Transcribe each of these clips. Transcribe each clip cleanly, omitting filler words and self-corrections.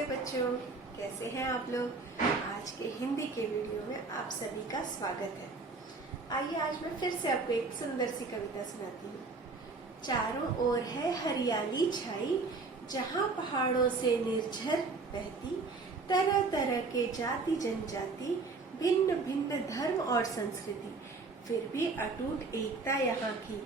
नमस्ते बच्चों, कैसे हैं आप लोग। आज के हिंदी के वीडियो में आप सभी का स्वागत है। आइए आज मैं फिर से आपको एक सुंदर सी कविता सुनाती हूँ। चारों ओर है हरियाली छाई, जहाँ पहाड़ों से निर्झर बहती, तरह तरह के जाति जनजाति, भिन्न भिन्न धर्म और संस्कृति, फिर भी अटूट एकता यहाँ की।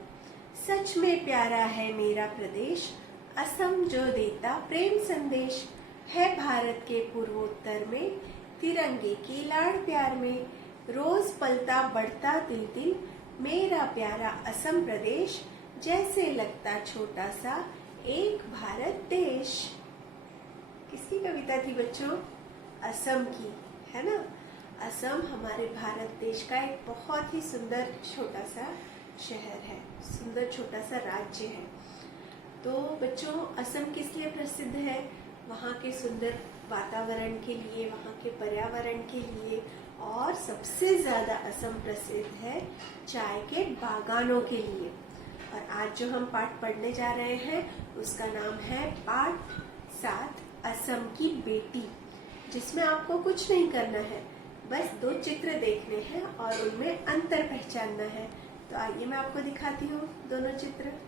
सच में प्यारा है मेरा प्रदेश, असम जो देता प्रेम संदेश है। भारत के पूर्वोत्तर में तिरंगे की लाड़ प्यार में, रोज पलता बढ़ता दिल दिल, मेरा प्यारा असम प्रदेश, जैसे लगता छोटा सा एक भारत देश। किसकी कविता थी बच्चों? असम की, है ना। असम हमारे भारत देश का एक बहुत ही सुंदर छोटा सा शहर है, सुंदर छोटा सा राज्य है। तो बच्चों, असम किस लिए प्रसिद्ध है? वहाँ के सुंदर वातावरण के लिए, वहाँ के पर्यावरण के लिए, और सबसे ज्यादा असम प्रसिद्ध है चाय के बागानों के लिए। और आज जो हम पाठ पढ़ने जा रहे हैं उसका नाम है पाठ 7 असम की बेटी, जिसमें आपको कुछ नहीं करना है, बस 2 चित्र देखने हैं और उनमें अंतर पहचानना है। तो आइए मैं आपको दिखाती हूँ दोनों चित्र।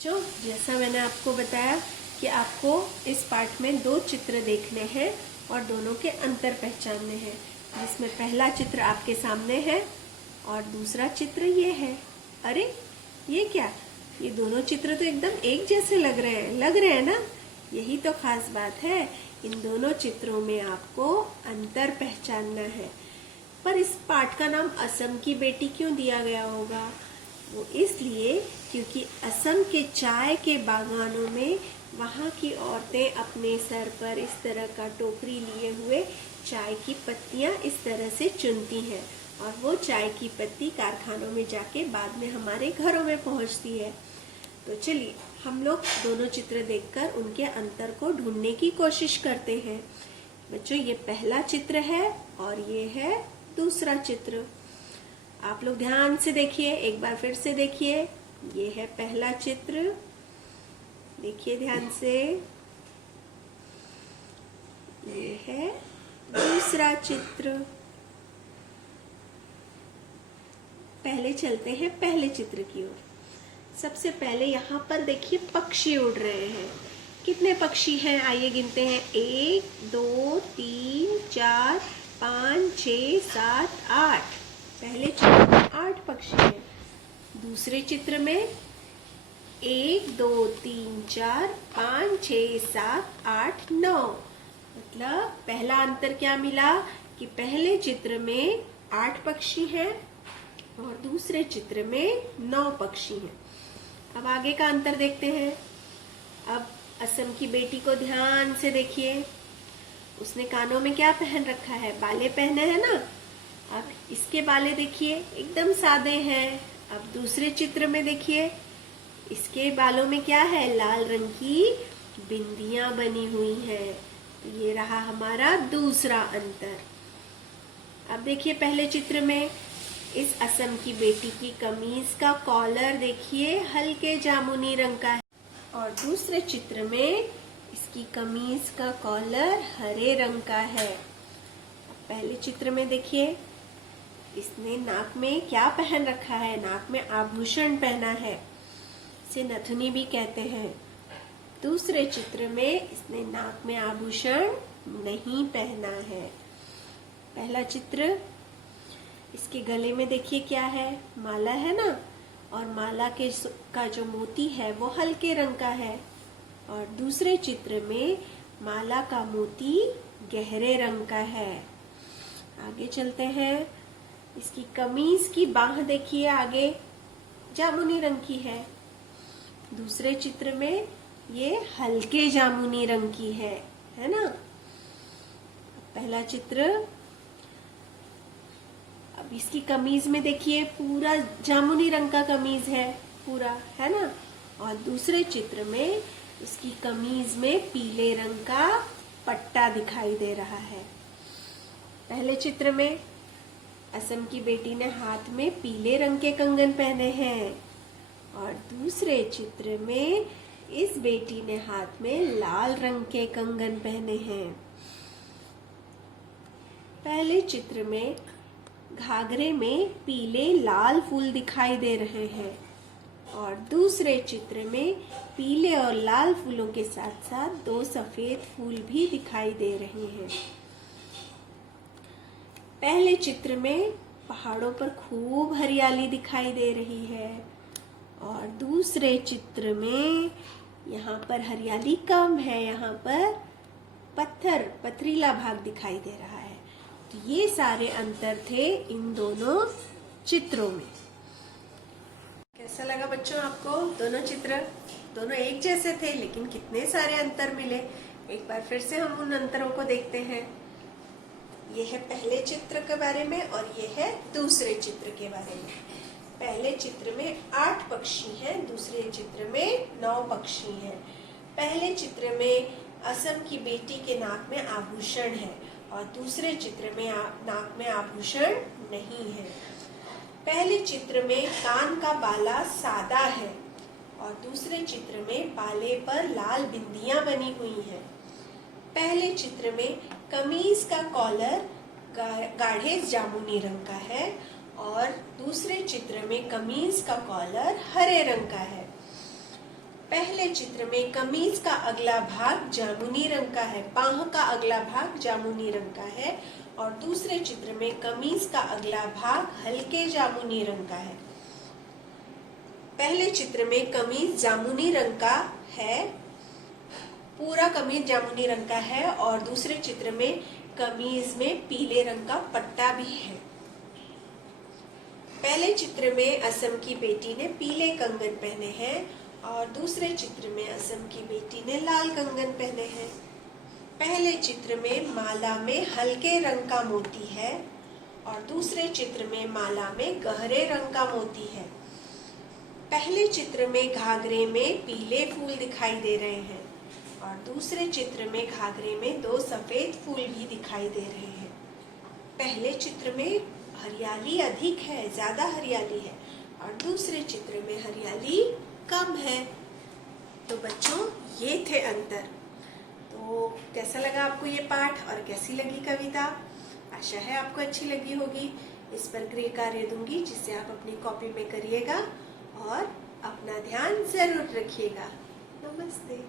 जो जैसा मैंने आपको बताया कि आपको इस पाठ में 2 चित्र देखने हैं और दोनों के अंतर पहचानने हैं, जिसमें पहला चित्र आपके सामने है और दूसरा चित्र ये है। अरे ये क्या, ये दोनों चित्र तो एकदम एक जैसे लग रहे हैं ना। यही तो खास बात है, इन दोनों चित्रों में आपको अंतर पहचानना है। पर इस पाठ का नाम असम की बेटी क्यों दिया गया होगा? वो इसलिए क्योंकि असम के चाय के बागानों में वहाँ की औरतें अपने सर पर इस तरह का टोकरी लिए हुए चाय की पत्तियाँ इस तरह से चुनती हैं, और वो चाय की पत्ती कारखानों में जाके बाद में हमारे घरों में पहुँचती है। तो चलिए हम लोग दोनों चित्र देखकर उनके अंतर को ढूंढने की कोशिश करते हैं। बच्चों, ये पहला चित्र है और ये है दूसरा चित्र। आप लोग ध्यान से देखिए, एक बार फिर से देखिए। ये है पहला चित्र, देखिए ध्यान से। ये है दूसरा चित्र। पहले चलते हैं पहले चित्र की ओर। सबसे पहले यहाँ पर देखिए पक्षी उड़ रहे हैं। कितने पक्षी हैं? आइए गिनते हैं। 1 2 3 4 5 6 7 8। पहले चित्र में 8 पक्षी हैं। दूसरे चित्र में 1 2 3 4 5 6 7 8 9। मतलब पहला अंतर क्या मिला कि पहले चित्र में 8 पक्षी हैं और दूसरे चित्र में 9 पक्षी हैं। अब आगे का अंतर देखते हैं। अब असम की बेटी को ध्यान से देखिए। उसने कानों में क्या पहन रखा है? बाले पहने हैं ना। अब इसके बाले देखिए एकदम सादे हैं। अब दूसरे चित्र में देखिए, इसके बालों में क्या है? लाल रंग की बिंदियां बनी हुई हैं। तो ये रहा हमारा दूसरा अंतर। अब देखिए पहले चित्र में इस असम की बेटी की कमीज का कॉलर देखिए हल्के जामुनी रंग का है, और दूसरे चित्र में इसकी कमीज का कॉलर हरे रंग का है। पहले चित्र में देखिए इसने नाक में क्या पहन रखा है? नाक में आभूषण पहना है, इसे नथुनी भी कहते हैं। दूसरे चित्र में इसने नाक में आभूषण नहीं पहना है। पहला चित्र, इसके गले में देखिए क्या है? माला है ना, और माला का जो मोती है वो हल्के रंग का है। और दूसरे चित्र में माला का मोती गहरे रंग का है। आगे चलते हैं। इसकी कमीज की बाह देखिए, आगे जामुनी रंग की है। दूसरे चित्र में ये हल्के जामुनी रंग की है ना। पहला चित्र, अब इसकी कमीज में देखिए पूरा जामुनी रंग का कमीज है पूरा, है ना। और दूसरे चित्र में इसकी कमीज में पीले रंग का पट्टा दिखाई दे रहा है। पहले चित्र में असम की बेटी ने हाथ में पीले रंग के कंगन पहने हैं, और दूसरे चित्र में इस बेटी ने हाथ में लाल रंग के कंगन पहने हैं। पहले चित्र में घाघरे में पीले लाल फूल दिखाई दे रहे हैं और दूसरे चित्र में पीले और लाल फूलों के साथ साथ 2 सफेद फूल भी दिखाई दे रहे हैं। पहले चित्र में पहाड़ों पर खूब हरियाली दिखाई दे रही है और दूसरे चित्र में यहाँ पर हरियाली कम है, यहाँ पर पथरीला भाग दिखाई दे रहा है। तो ये सारे अंतर थे इन दोनों चित्रों में। कैसा लगा बच्चों आपको दोनों चित्र? दोनों एक जैसे थे लेकिन कितने सारे अंतर मिले। एक बार फिर से हम उन अंतरों को देखते हैं। ये है पहले चित्र के बारे में और ये है दूसरे चित्र के बारे में। पहले चित्र में 8 पक्षी हैं, दूसरे चित्र में 9 पक्षी हैं। पहले चित्र में असम की बेटी के नाक में आभूषण है और दूसरे चित्र में नाक में आभूषण नहीं है। पहले चित्र में कान का बाला सादा है और दूसरे चित्र में बाले पर लाल बिंदियां बनी हुई हैं। पहले चित्र में कमीज का कॉलर गाढ़े जामुनी रंग का है और दूसरे चित्र में कमीज का कॉलर हरे रंग का है। पहले चित्र में कमीज का अगला भाग जामुनी रंग का है, बाह का अगला भाग जामुनी रंग का है और दूसरे चित्र में कमीज का अगला भाग हल्के जामुनी रंग का है। पहले चित्र में कमीज जामुनी रंग का है, पूरा कमीज जामुनी रंग का है और दूसरे चित्र में कमीज में पीले रंग का पट्टा भी है। पहले चित्र में असम की बेटी ने पीले कंगन पहने हैं और दूसरे चित्र में असम की बेटी ने लाल कंगन पहने हैं। पहले चित्र में माला में हल्के रंग का मोती है और दूसरे चित्र में माला में गहरे रंग का मोती है। पहले चित्र में घाघरे में पीले फूल दिखाई दे रहे हैं और दूसरे चित्र में घाघरे में 2 सफेद फूल भी दिखाई दे रहे हैं। पहले चित्र में हरियाली अधिक है, ज्यादा हरियाली है और दूसरे चित्र में हरियाली कम है। तो बच्चों ये थे अंतर। तो कैसा लगा आपको ये पाठ और कैसी लगी कविता? आशा है आपको अच्छी लगी होगी। इस पर गृह कार्य दूंगी जिसे आप अपनी कॉपी में करिएगा और अपना ध्यान जरूर रखिएगा। नमस्ते।